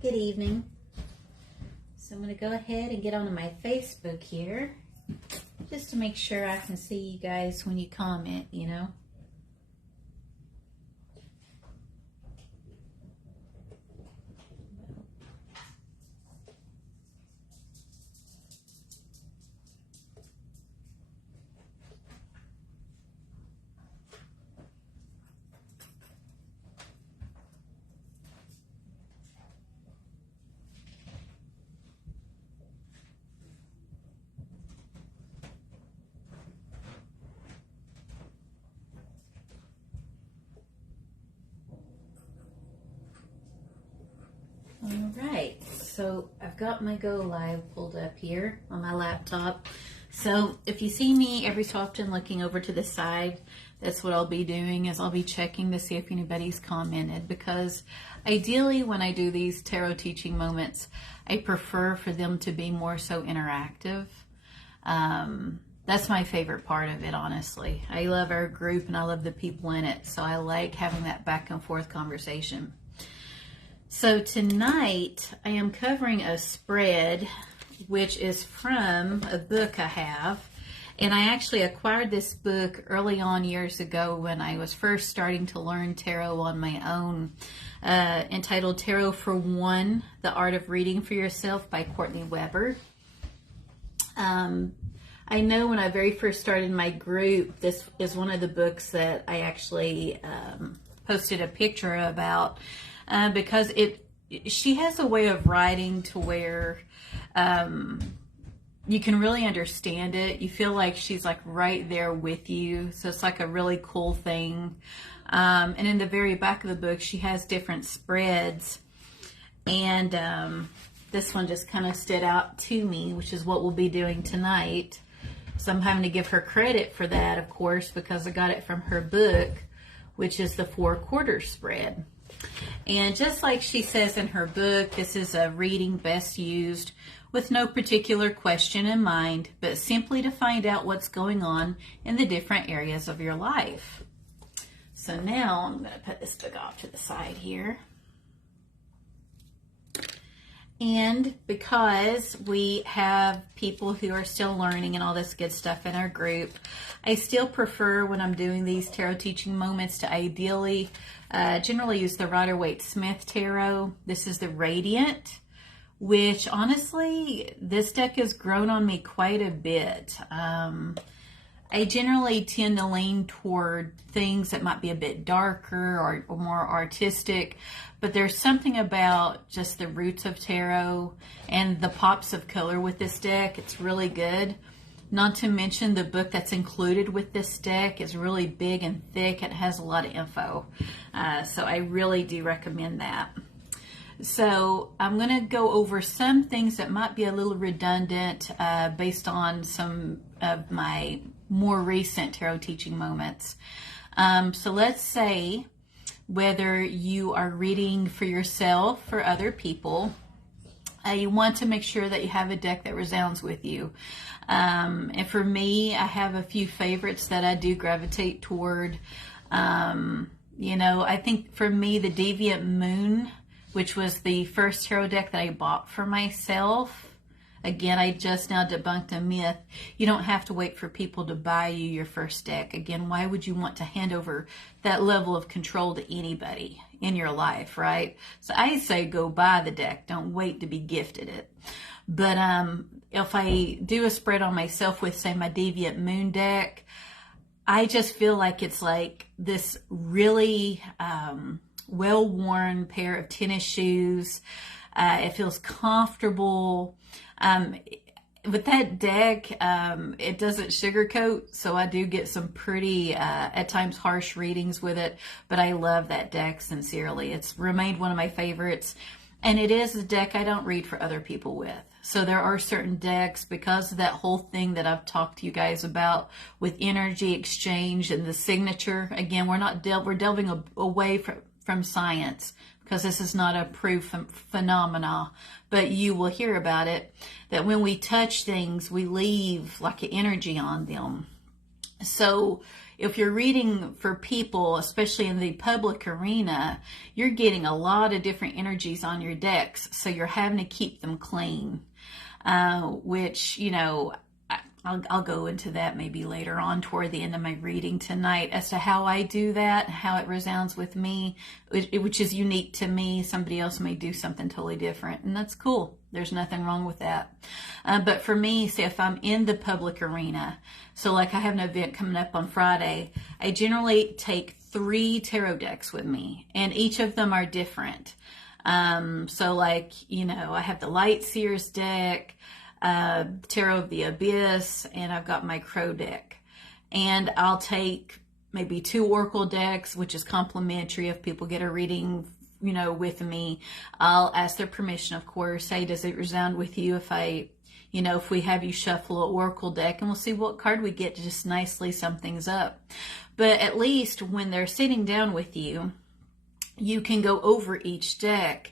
Good evening. So I'm going to go ahead and get onto my Facebook here just to make sure I can see you guys when you comment. All right, so I've got my Go Live pulled up here on my laptop. So if you see me every so often looking over to the side, that's what I'll be doing, is I'll be checking to see if anybody's commented, because ideally when I do these tarot teaching moments, I prefer for them to be more so interactive. That's my favorite part of it, honestly. I love our group and I love the people in it, so I like having that back and forth conversation. So tonight I am covering a spread which is from a book I have, and I actually acquired this book early on years ago when I was first starting to learn tarot on my own, entitled Tarot for One, The Art of Reading for Yourself by Courtney Weber. I know when I very first started my group, this is one of the books that I actually posted a picture about, because she has a way of writing to where you can really understand it. You feel like she's like right there with you, so it's like a really cool thing. And in the very back of the book, she has different spreads, and this one just kind of stood out to me, which is what we'll be doing tonight. So I'm having to give her credit for that, of course, because I got it from her book, which is the 4/4 spread. And just like she says in her book, this is a reading best used with no particular question in mind, but simply to find out what's going on in the different areas of your life. So now I'm going to put this book off to the side here. And because we have people who are still learning and all this good stuff in our group, I still prefer when I'm doing these tarot teaching moments to ideally generally use the Rider-Waite-Smith Tarot. This is the Radiant, which honestly, this deck has grown on me quite a bit. I generally tend to lean toward things that might be a bit darker or more artistic, but there's something about just the roots of tarot and the pops of color with this deck. It's really good. Not to mention the book that's included with this deck is really big and thick and has a lot of info. So I really do recommend that. So I'm going to go over some things that might be a little redundant based on some of my more recent tarot teaching moments. So let's say whether you are reading for yourself or other people, you want to make sure that you have a deck that resounds with you. And for me, I have a few favorites that I do gravitate toward. I think for me, the Deviant Moon, which was the first tarot deck that I bought for myself. Again, I just now debunked a myth. You don't have to wait for people to buy you your first deck. Again, why would you want to hand over that level of control to anybody in your life, right? So I say go buy the deck. Don't wait to be gifted it. But if I do a spread on myself with, say, my Deviant Moon deck, I just feel like it's like this really well-worn pair of tennis shoes. It feels comfortable. With that deck, it doesn't sugarcoat, so I do get some pretty, at times, harsh readings with it, but I love that deck sincerely. It's remained one of my favorites, and it is a deck I don't read for other people with. So there are certain decks, because of that whole thing that I've talked to you guys about with energy exchange and the signature. Again, we're delving away from science, because this is not a proof phenomena, but you will hear about it, that when we touch things, we leave like an energy on them. So if you're reading for people, especially in the public arena, you're getting a lot of different energies on your decks. So you're having to keep them clean, which, you know, I'll go into that maybe later on toward the end of my reading tonight as to how I do that, how it resounds with me, which is unique to me. Somebody else may do something totally different, and that's cool. There's nothing wrong with that. But for me, say if I'm in the public arena, so like I have an event coming up on Friday, I generally take 3 tarot decks with me, and each of them are different. So like, you know, I have the Light Seers deck, Tarot of the Abyss, and I've got my Crow deck. And I'll take maybe 2 Oracle decks, which is complimentary if people get a reading, you know, with me. I'll ask their permission, of course. Hey, does it resound with you if if we have you shuffle an Oracle deck, and we'll see what card we get to just nicely sum things up. But at least when they're sitting down with you, you can go over each deck.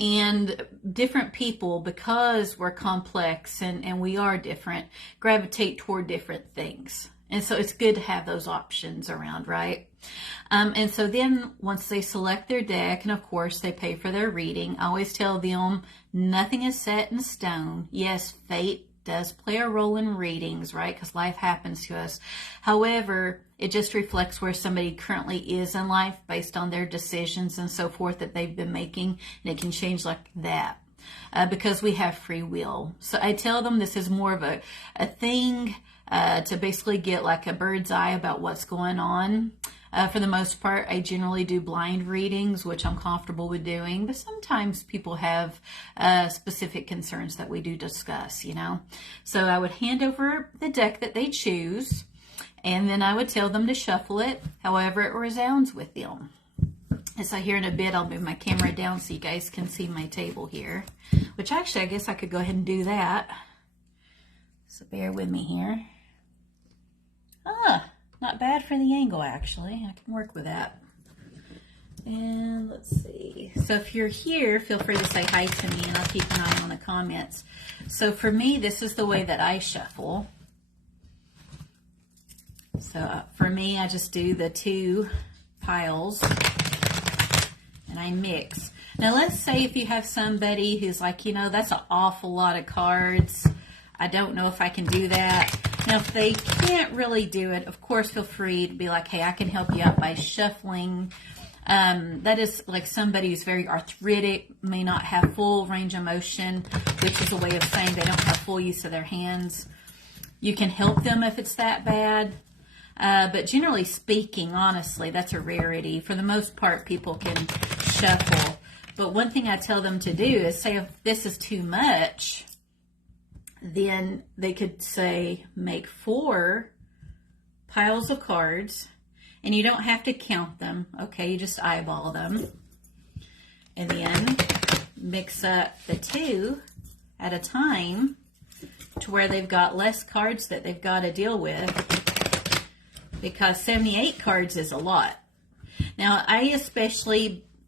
And different people, because we're complex and we are different, gravitate toward different things. And so it's good to have those options around, right? And so then once they select their deck, and of course they pay for their reading, I always tell them nothing is set in stone. Yes, fate does play a role in readings, right? Because life happens to us. However, it just reflects where somebody currently is in life based on their decisions and so forth that they've been making, and it can change like that because we have free will. So I tell them this is more of a thing to basically get like a bird's eye about what's going on. For the most part, I generally do blind readings, which I'm comfortable with doing, but sometimes people have specific concerns that we do discuss, you know. So I would hand over the deck that they choose, and then I would tell them to shuffle it however it resounds with them. And so here in a bit, I'll move my camera down so you guys can see my table here, which actually I guess I could go ahead and do that. So bear with me here. Not bad for the angle, actually. I can work with that. And let's see. So if you're here, feel free to say hi to me, and I'll keep an eye on the comments. So for me, this is the way that I shuffle. So for me, I just do the 2 piles, and I mix. Now let's say if you have somebody who's like, you know, that's an awful lot of cards. I don't know if I can do that. Now, if they can't really do it, of course, feel free to be like, hey, I can help you out by shuffling. That is like somebody who's very arthritic, may not have full range of motion, which is a way of saying they don't have full use of their hands. You can help them if it's that bad. But generally speaking, honestly, that's a rarity. For the most part, people can shuffle. But one thing I tell them to do is say if this is too much, then they could say make 4 piles of cards, and you don't have to count them. Okay, you just eyeball them, and then mix up the 2 at a time to where they've got less cards that they've got to deal with, because 78 cards is a lot. Now I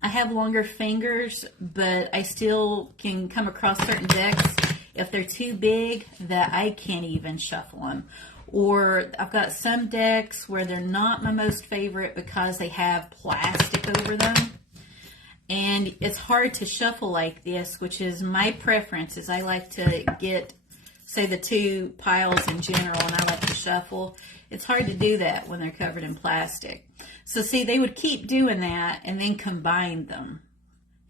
have longer fingers, but I still can come across certain decks if they're too big that I can't even shuffle them. Or I've got some decks where they're not my most favorite because they have plastic over them. And it's hard to shuffle like this, which is my preference, is I like to get, say, the 2 piles in general, and I like to shuffle. It's hard to do that when they're covered in plastic. So see, they would keep doing that and then combine them,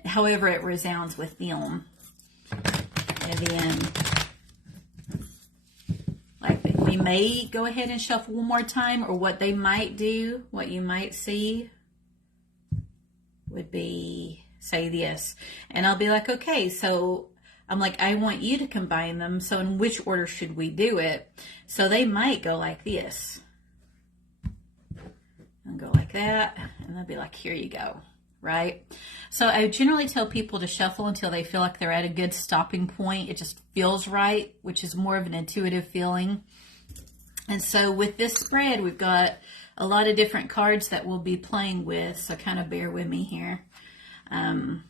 however it resounds with them. And then, like, we may go ahead and shuffle one more time, or what they might do, what you might see would be, say this. And I'll be like, okay, so I'm like, I want you to combine them. So in which order should we do it? So they might go like this. And go like that. And they'll be like, here you go. Right? So I generally tell people to shuffle until they feel like they're at a good stopping point. It just feels right, which is more of an intuitive feeling. And so with this spread, we've got a lot of different cards that we'll be playing with. So kind of bear with me here. I'll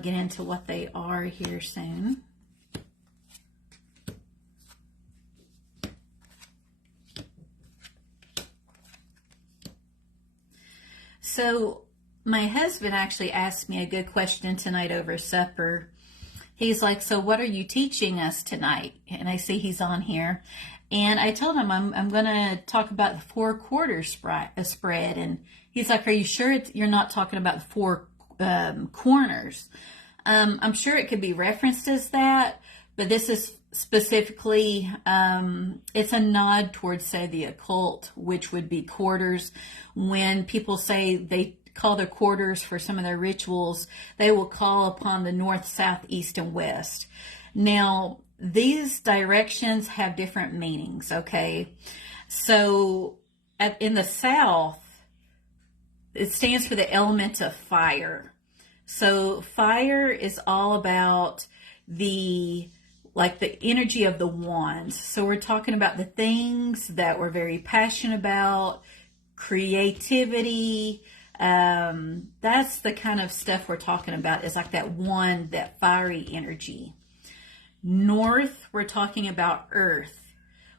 get into what they are here soon. So my husband actually asked me a good question tonight over supper. He's like, so what are you teaching us tonight? And I see he's on here. And I told him I'm going to talk about the 4 quarters spread. And he's like, are you sure you're not talking about the 4 corners? I'm sure it could be referenced as that, but this is specifically, it's a nod towards, say, the occult, which would be quarters. When people say they call their quarters for some of their rituals, they will call upon the north, south, east, and west. Now, these directions have different meanings, okay? So in the south, it stands for the element of fire. So fire is all about the energy of the wands. So we're talking about the things that we're very passionate about, creativity. That's the kind of stuff we're talking about, is like that wand, that fiery energy. North, we're talking about earth,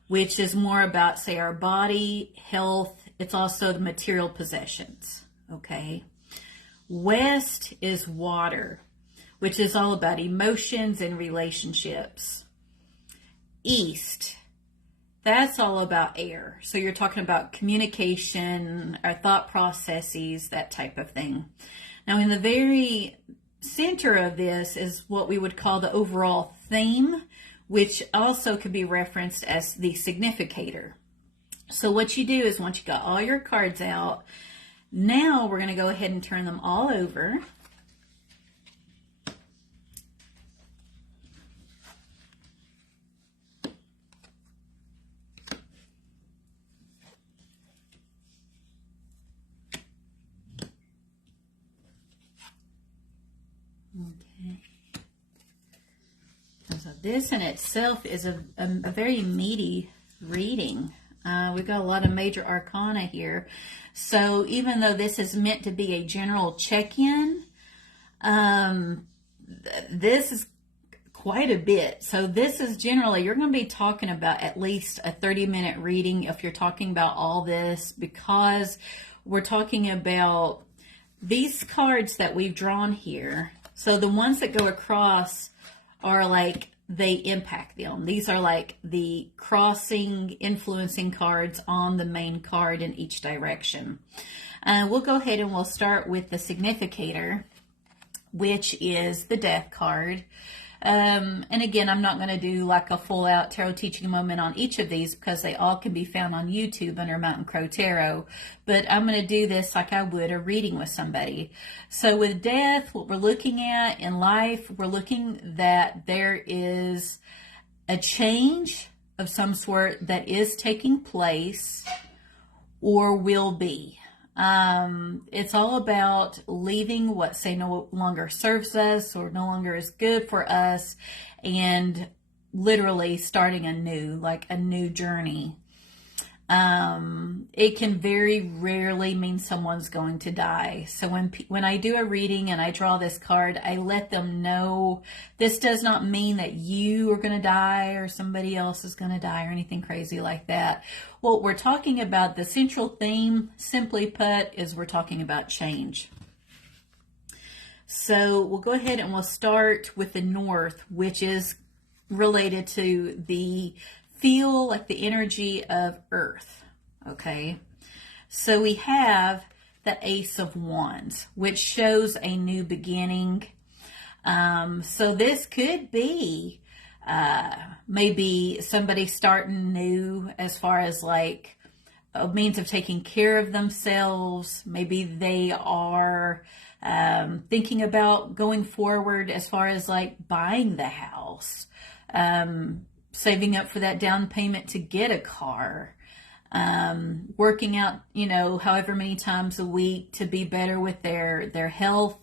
which is more about, say, our body, health. It's also the material possessions, okay? West is water, which is all about emotions and relationships. East, that's all about air. So you're talking about communication, our thought processes, that type of thing. Now, in the very center of this is what we would call the overall theme, which also could be referenced as the significator. So what you do is, once you got all your cards out, now we're going to go ahead and turn them all over. Okay. So this in itself is a very meaty reading. We've got a lot of major arcana here. So even though this is meant to be a general check-in, this is quite a bit. So this is generally, you're going to be talking about at least a 30-minute reading if you're talking about all this, because we're talking about these cards that we've drawn here. So the ones that go across are like they impact them. These are like the crossing, influencing cards on the main card in each direction. We'll go ahead and we'll start with the significator, which is the death card. And again, I'm not going to do like a full out tarot teaching moment on each of these because they all can be found on YouTube under Mountain Crow Tarot. But I'm going to do this like I would a reading with somebody. So with death, what we're looking at in life, we're looking that there is a change of some sort that is taking place or will be. It's all about leaving what, say, no longer serves us or no longer is good for us, and literally starting anew, like a new journey. It can very rarely mean someone's going to die. So when I do a reading and I draw this card, I let them know this does not mean that you are going to die or somebody else is going to die or anything crazy like that. What we're talking about, the central theme, simply put, is we're talking about change. So we'll go ahead and we'll start with the North, which is related to the feel, like the energy of Earth. Okay, so we have the Ace of Wands, which shows a new beginning. So this could be maybe somebody starting new as far as like a means of taking care of themselves. Maybe they are thinking about going forward as far as like buying the house, saving up for that down payment to get a car, working out, however many times a week to be better with their health,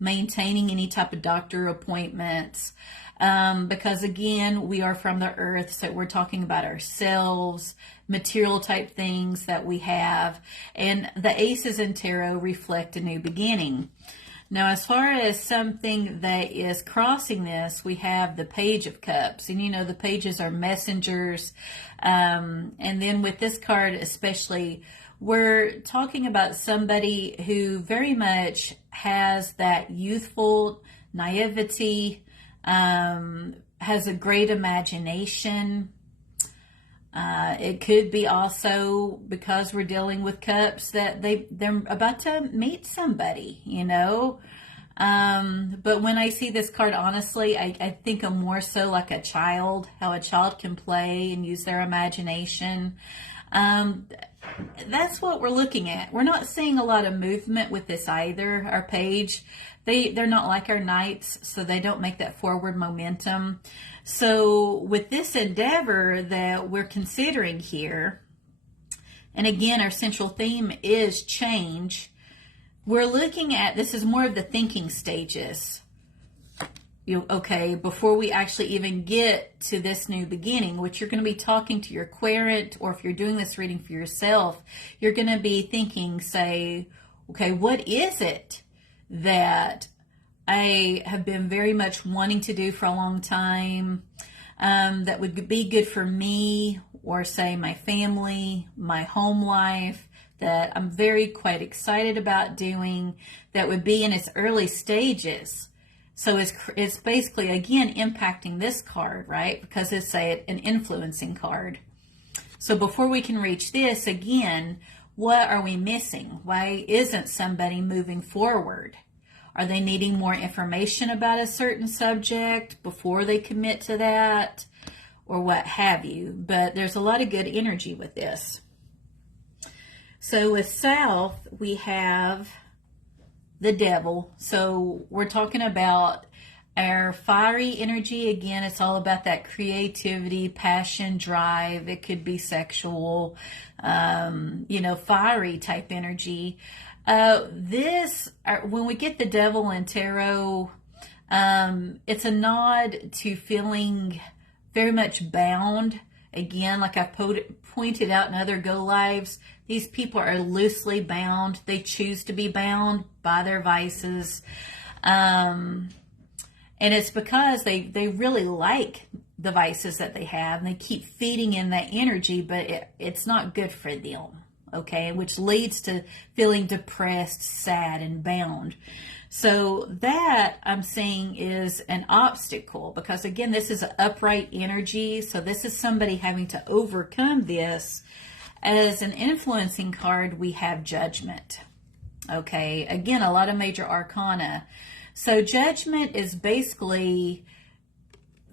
maintaining any type of doctor appointments. Because again, we are from the earth, so we're talking about ourselves, material type things that we have, and the aces in tarot reflect a new beginning. Now, as far as something that is crossing this, we have the Page of Cups, and the pages are messengers, and then with this card especially, we're talking about somebody who very much has that youthful naivety, has a great imagination. It could be also because we're dealing with cups that they're about to meet somebody, you know. But when I see this card, honestly, I think of more so like a child, how a child can play and use their imagination. That's what we're looking at. We're not seeing a lot of movement with this either. Our page, they're not like our knights, so they don't make that forward momentum. So with this endeavor that we're considering here, and again, our central theme is change. We're looking at, this is more of the thinking stages. Okay, before we actually even get to this new beginning, which you're going to be talking to your querent, or if you're doing this reading for yourself, you're going to be thinking, say, okay, what is it that I have been very much wanting to do for a long time, that would be good for me, or say my family, my home life, that I'm very quite excited about doing, that would be in its early stages. So it's basically, again, impacting this card, right? Because it's an influencing card. So before we can reach this, again, what are we missing? Why isn't somebody moving forward? Are they needing more information about a certain subject before they commit to that, or what have you? But there's a lot of good energy with this. So with South, we have the Devil. So we're talking about our fiery energy. Again, it's all about that creativity, passion, drive. It could be sexual, fiery type energy. When we get the Devil in tarot, it's a nod to feeling very much bound. Again, like I've pointed out in other Go Lives, these people are loosely bound. They choose to be bound by their vices. And it's because they really like the vices that they have, and they keep feeding in that energy, but it's not good for them. Okay, which leads to feeling depressed, sad, and bound. So that I'm saying is an obstacle, because again, this is an upright energy. So this is somebody having to overcome this. As an influencing card, we have Judgment. Okay, again, a lot of major arcana. So Judgment is basically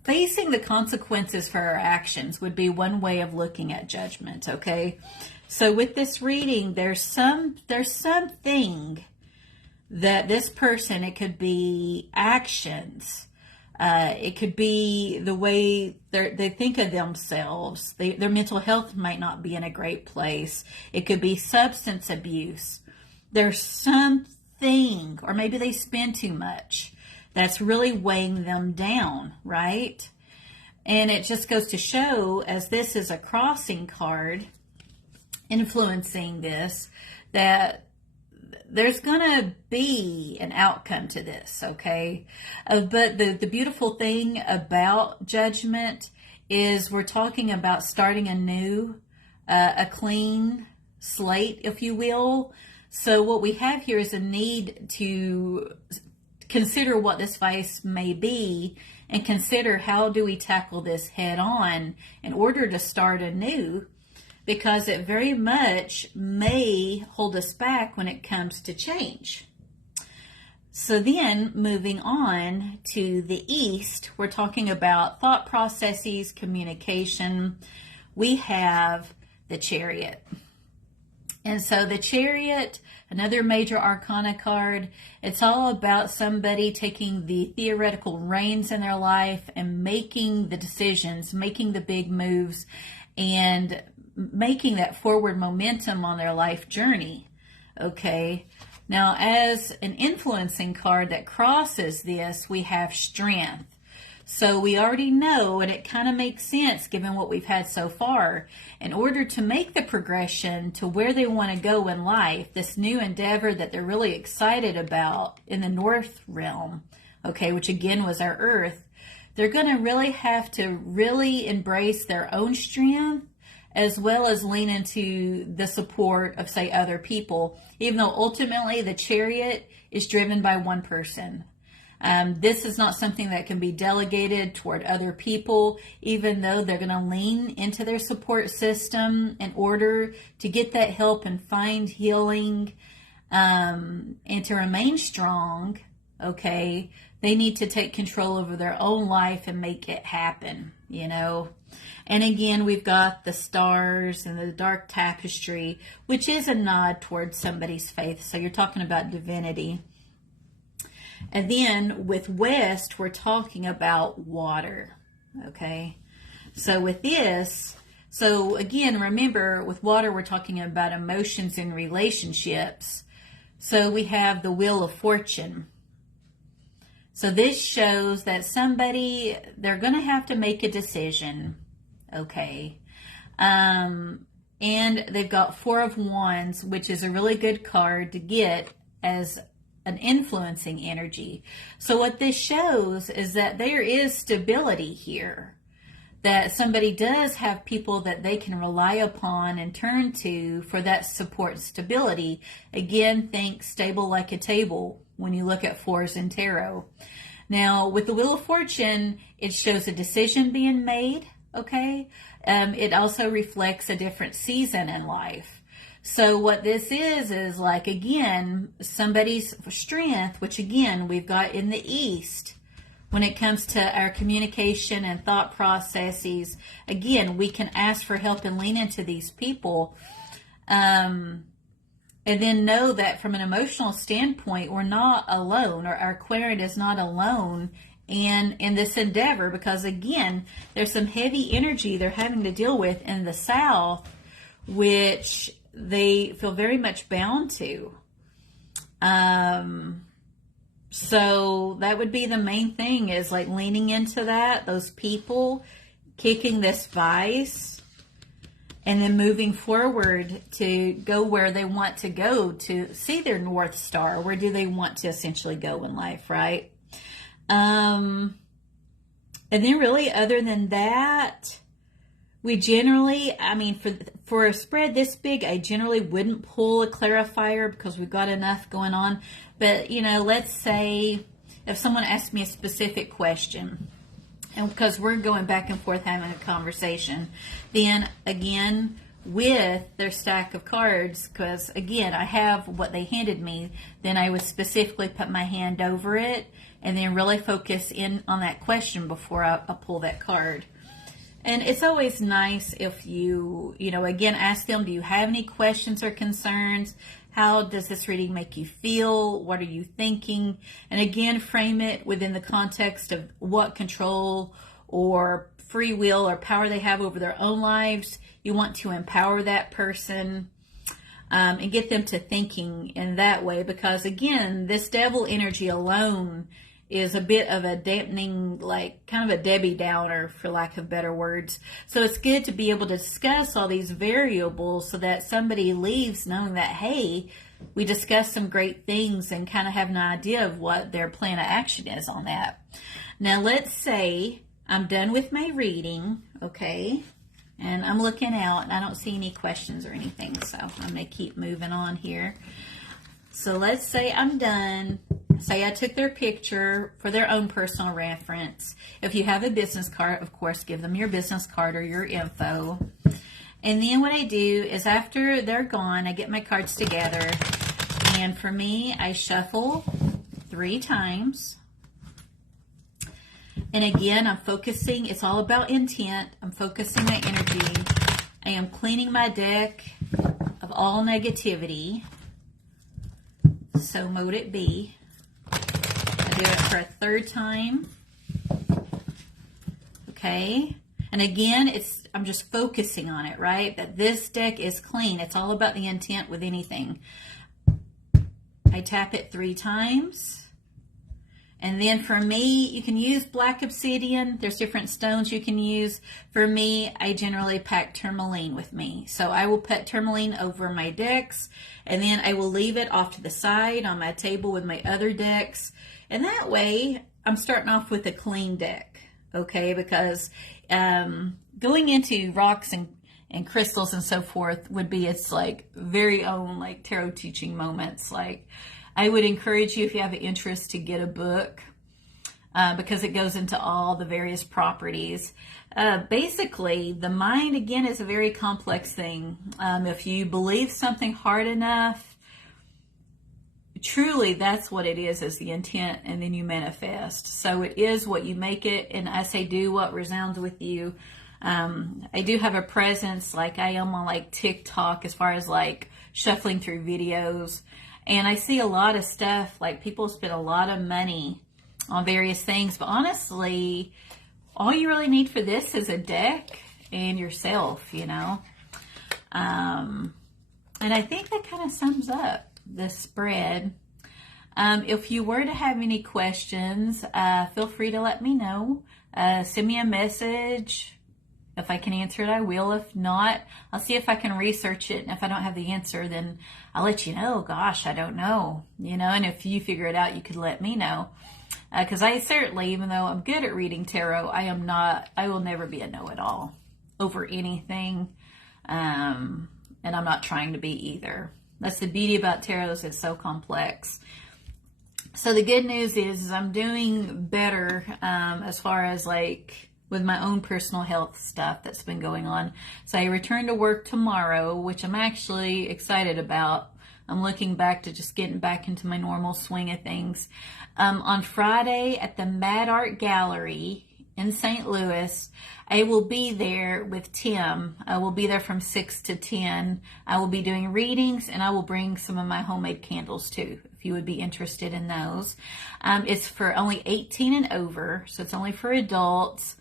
facing the consequences for our actions, would be one way of looking at Judgment. Okay, so with this reading, there's something that this person, it could be actions, it could be the way they think of themselves. Their mental health might not be in a great place. It could be substance abuse. There's something, or maybe they spend too much, that's really weighing them down, right? And it just goes to show, as this is a crossing card influencing this, that there's going to be an outcome to this, okay? But the beautiful thing about Judgment is we're talking about starting anew, a clean slate, if you will. So what we have here is a need to consider what this vice may be, and consider how do we tackle this head on in order to start anew, because it very much may hold us back when it comes to change. So then moving on to the East, we're talking about thought processes, communication. We have the Chariot. And so the Chariot, another major arcana card, it's all about somebody taking the theoretical reins in their life and making the decisions, making the big moves, and making that forward momentum on their life journey. Okay, now as an influencing card that crosses this, we have Strength. So we already know, and it kind of makes sense given what we've had so far, in order to make the progression to where they want to go in life, this new endeavor that they're really excited about in the North realm, okay, which again was our Earth, they're going to really have to really embrace their own strength, as well as lean into the support of, say, other people, even though ultimately the chariot is driven by one person. This is not something that can be delegated toward other people, even though they're going to lean into their support system in order to get that help and find healing, and to remain strong. Okay, they need to take control over their own life and make it happen, you know. And again, we've got the stars and the dark tapestry, which is a nod towards somebody's faith. So you're talking about divinity. And then with West, we're talking about water. Okay, so with this, so again, remember with water, we're talking about emotions and relationships. So we have the Wheel of Fortune. So this shows that somebody, they're going to have to make a decision. Okay. And they've got Four of Wands, which is a really good card to get as an influencing energy. So what this shows is that there is stability here, that somebody does have people that they can rely upon and turn to for that support and stability. Again, think stable like a table when you look at fours in tarot. Now, with the Wheel of Fortune, it shows a decision being made, okay? It also reflects a different season in life. So what this is like, again, somebody's strength, which again, we've got in the East. When it comes to our communication and thought processes, again, we can ask for help and lean into these people. And then know that from an emotional standpoint, we're not alone, or our Aquarian is not alone in this endeavor, because again, there's some heavy energy they're having to deal with in the South, which they feel very much bound to. So that would be the main thing, is like leaning into that, those people, kicking this vice, and then moving forward to go where they want to go, to see their North Star. Where do they want to essentially go in life, right? And then really, other than that, we generally, I mean, for a spread this big, I generally wouldn't pull a clarifier because we've got enough going on. But, you know, let's say if someone asked me a specific question, and because we're going back and forth having a conversation, then again, with their stack of cards, because again, I have what they handed me, then I would specifically put my hand over it and then really focus in on that question before I pull that card. And it's always nice if you know, again, ask them, do you have any questions or concerns? How does this reading make you feel? What are you thinking? And again, frame it within the context of what control or free will or power they have over their own lives. You want to empower that person and get them to thinking in that way, because again, this devil energy alone is a bit of a dampening, like kind of a Debbie Downer, for lack of better words. So it's good to be able to discuss all these variables so that somebody leaves knowing that, hey, we discussed some great things, and kind of have an idea of what their plan of action is on that. Now, let's say I'm done with my reading, okay? And I'm looking out and I don't see any questions or anything, so I'm going to keep moving on here. So let's say I'm done. Say I took their picture for their own personal reference. If you have a business card, of course, give them your business card or your info. And then what I do is, after they're gone, I get my cards together. And for me, I shuffle 3 times. And again, I'm focusing. It's all about intent. I'm focusing my energy. I am cleaning my deck of all negativity. So mote it be. I do it for a 3rd time. Okay. And again, I'm just focusing on it, right? That this deck is clean. It's all about the intent with anything. I tap it 3 times. And then for me, you can use black obsidian. There's different stones you can use. For me, I generally pack tourmaline with me. So I will put tourmaline over my decks, and then I will leave it off to the side on my table with my other decks. And that way, I'm starting off with a clean deck, okay? Because going into rocks and crystals and so forth would be its like very own like tarot teaching moments. Like I would encourage you, if you have an interest, to get a book because it goes into all the various properties. Basically, the mind, again, is a very complex thing. If you believe something hard enough, truly that's what it is the intent, and then you manifest. So it is what you make it, and I say do what resounds with you. I do have a presence, like I am on like TikTok as far as like shuffling through videos, and I see a lot of stuff, like people spend a lot of money on various things, but honestly, all you really need for this is a deck and yourself, you know. And I think that kind of sums up this spread. If you were to have any questions, feel free to let me know. Send me a message. If I can answer it, I will. If not, I'll see if I can research it. And if I don't have the answer, then I'll let you know. Gosh, I don't know. You know, and if you figure it out, you could let me know. Because I certainly, even though I'm good at reading tarot, I will never be a know-it-all over anything. And I'm not trying to be either. That's the beauty about tarot, is it's so complex. So the good news is I'm doing better as far as like with my own personal health stuff that's been going on. So I return to work tomorrow, which I'm actually excited about. I'm looking back to just getting back into my normal swing of things. On Friday at the Mad Art Gallery in St. Louis, I will be there with Tim. I will be there from 6 to 10. I will be doing readings, and I will bring some of my homemade candles too, if you would be interested in those. It's for only 18 and over, so it's only for adults.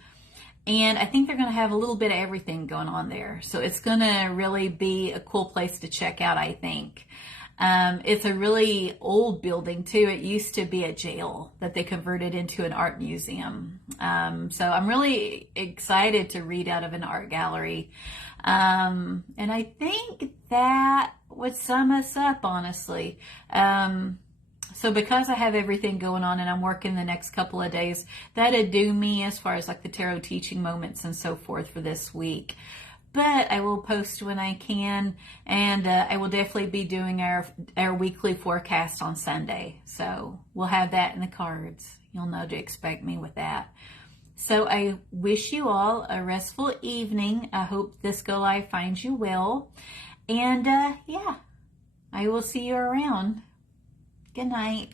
And I think they're going to have a little bit of everything going on there. So it's going to really be a cool place to check out, I think. It's a really old building too. It used to be a jail that they converted into an art museum. So I'm really excited to read out of an art gallery. And I think that would sum us up, honestly. So because I have everything going on and I'm working the next couple of days, that'd do me as far as like the tarot teaching moments and so forth for this week. But I will post when I can, and I will definitely be doing our weekly forecast on Sunday. So we'll have that in the cards. You'll know to expect me with that. So I wish you all a restful evening. I hope this Go Live finds you well. And yeah, I will see you around. Good night.